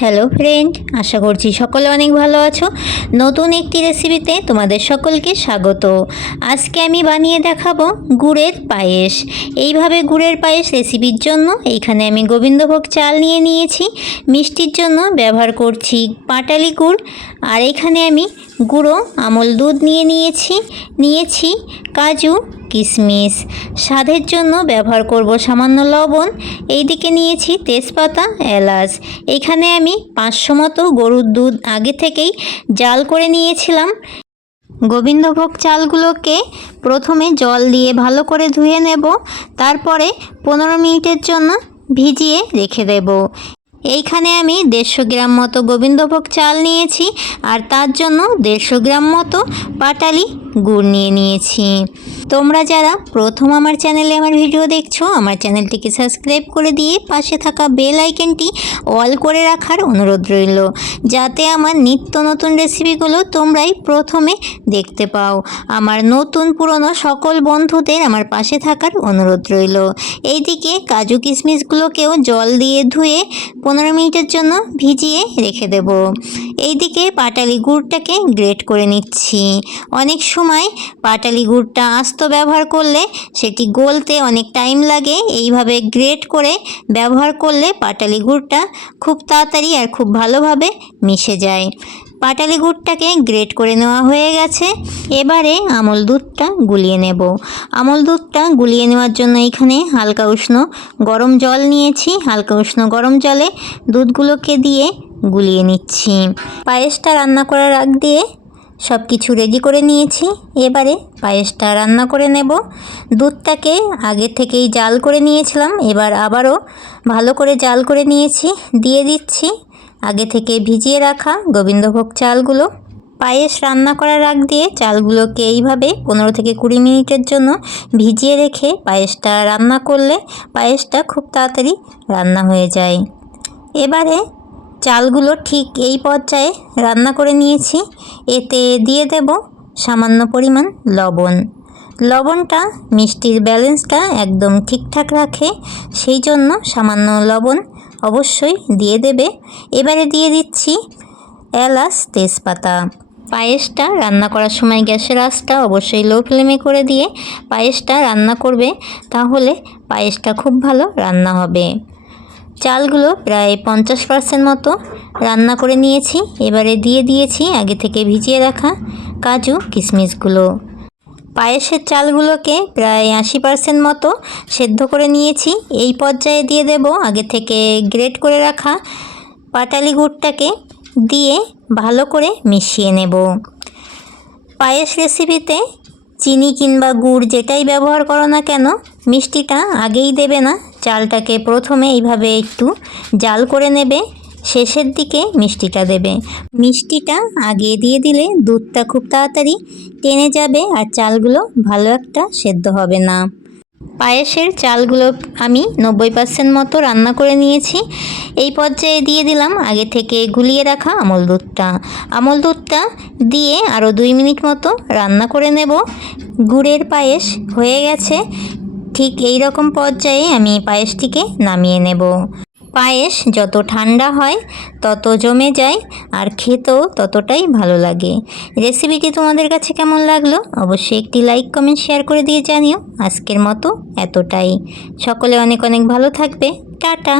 Hello friend, আশা করছি সকলে অনেক ভালো আছো। নতুন একটি রেসিপিতে তোমাদের সকলকে স্বাগত। আজকে আমি বানিয়ে দেখাবো গুড়ের পায়েস। এইভাবে গুড়ের পায়েস রেসিপির জন্য এইখানে আমি গোবিন্দভোগ চাল নিয়ে নিয়েছি। মিষ্টির জন্য ব্যবহার করছি পাটালি গুড়। আর এখানে আমি গুঁড়ো আমল দুধ নিয়েছি কাজু কিশমিশ। স্বাদের জন্য ব্যবহার করব সামান্য লবণ। এইদিকে নিয়েছি তেজপাতা, এলাচ। এখানে আমি 500 মতো গরুর দুধ আগে থেকেই জাল করে নিয়েছিলাম। গোবিন্দভোগ চালগুলোকে প্রথমে জল দিয়ে ভালো করে ধুয়ে নেব, তারপরে 15 মিনিটের জন্য ভিজিয়ে রেখে দেব। এইখানে আমি 150 গ্রাম মতো গোবিন্দভোগ চাল নিয়েছি, আর তার জন্য 150 গ্রাম মতো পাটালি গুড় নিয়েছি। তোমরা যারা প্রথম আমার চ্যানেলে আমার ভিডিও দেখছো, আমার চ্যানেলটিকে সাবস্ক্রাইব করে দিয়ে পাশে থাকা বেল আইকনটি অল করে রাখার অনুরোধ রইল, যাতে আমার নিত্য নতুন রেসিপিগুলো তোমরাই প্রথমে দেখতে পাও। আমার নতুন পুরনো সকল বন্ধুদের আমার পাশে থাকার অনুরোধ রইল। এইদিকে কাজু কিশমিশগুলোকেও জল দিয়ে ধুয়ে 15 মিনিটের জন্য ভিজিয়ে রেখে দেব। এইদিকে পাটালি গুড়টাকে গ্রেট করে নিচ্ছি। অনেক সময় পাটালি গুড়টা আস্ত ব্যবহার করলে সেটি গলতে অনেক টাইম লাগে। এইভাবে গ্রেট করে ব্যবহার করলে পাটালি গুড়টা খুব তাড়াতাড়ি আর খুব ভালোভাবে মিশে যায়। পাটালি গুড়টাকে গ্রেট করে নেওয়া হয়ে গেছে। এবারে আমল দুধটা গুলিয়ে নেব। আমল দুধটা গুলিয়ে নেওয়ার জন্য এখানে হালকা উষ্ণ গরম জল নিয়েছি। হালকা উষ্ণ গরম জলে দুধগুলোকে দিয়ে গুলিয়ে নিচ্ছি। পায়েসটা রান্না করার আগ দিয়ে সব কিছু রেডি করে নিয়েছি। এবারে পায়েসটা রান্না করে নেব। দুধটাকে আগে থেকেই জাল করে নিয়েছিলাম, এবার আবারও ভালো করে জাল করে নিয়েছি। দিয়ে দিচ্ছি আগে থেকে ভিজিয়ে রাখা গোবিন্দভোগ চালগুলো। পায়েস রান্না করার আগ দিয়ে চালগুলোকে এইভাবে 15 থেকে 20 মিনিটের জন্য ভিজিয়ে রেখে পায়েসটা রান্না করলে পায়েসটা খুব তাড়াতাড়ি রান্না হয়ে যায়। এবারে চালগুলো ঠিক এই পর্যায়ে রান্না করে নিয়েছি। এতে দিয়ে দেব সামান্য পরিমাণ লবণ। লবণটা মিষ্টির ব্যালেন্সটা একদম ঠিকঠাক রাখে, সেই জন্য সামান্য লবণ অবশ্যই দিয়ে দেবে। এবারে দিয়ে দিচ্ছি এলাচ, তেজপাতা। পায়েসটা রান্না করার সময় গ্যাসের আঁচটা অবশ্যই লো ফ্লেমে করে দিয়ে পায়েসটা রান্না করবে, তাহলে পায়েসটা খুব ভালো রান্না হবে। চালগুলো প্রায় 50% মতো রান্না করে নিয়েছি। এবারে দিয়ে দিয়েছি আগে থেকে ভিজিয়ে রাখা কাজু কিশমিশগুলো। পায়েসের চালগুলোকে প্রায় 80% মতো সেদ্ধ করে নিয়েছি। এই পর্যায়ে দিয়ে দেব আগে থেকে গ্রেট করে রাখা পাটালি গুড়টাকে দিয়ে ভালো করে মিশিয়ে নেব। পায়েস রেসিপিতে চিনি কিংবা গুড় যেটাই ব্যবহার করো না কেন, মিষ্টিটা আগেই দেবে না। চালটাকে প্রথমে এইভাবে একটু জাল করে নেবে, শেষের দিকে মিষ্টিটা দেবে। মিষ্টিটা আগে দিয়ে দিলে দুধটা খুব তাড়াতাড়ি টেনে যাবে আর চালগুলো ভালো একটা সেদ্ধ হবে না। পায়েসের চালগুলো আমি 90% মতো রান্না করে নিয়েছি। এই পর্যায়ে দিয়ে দিলাম আগে থেকে গুলিয়ে রাখা আমল দুধটা। আমল দুধটা দিয়ে আরও 2 মিনিট মতো রান্না করে নেব। গুড়ের পায়েস হয়ে গেছে। ঠিক এই রকম পর্যায়ে আমি পায়েসটিকে নামিয়ে নেব। পায়েস যত ঠান্ডা হয় তত জমে যায় আর খেতেও ততটাই ভালো লাগে। রেসিপিটি তোমাদের কাছে কেমন লাগলো অবশ্যই একটি লাইক, কমেন্ট, শেয়ার করে দিয়ে জানিও। আজকের মতো এতটাই। সকলে অনেক অনেক ভালো থাকবে। টাটা।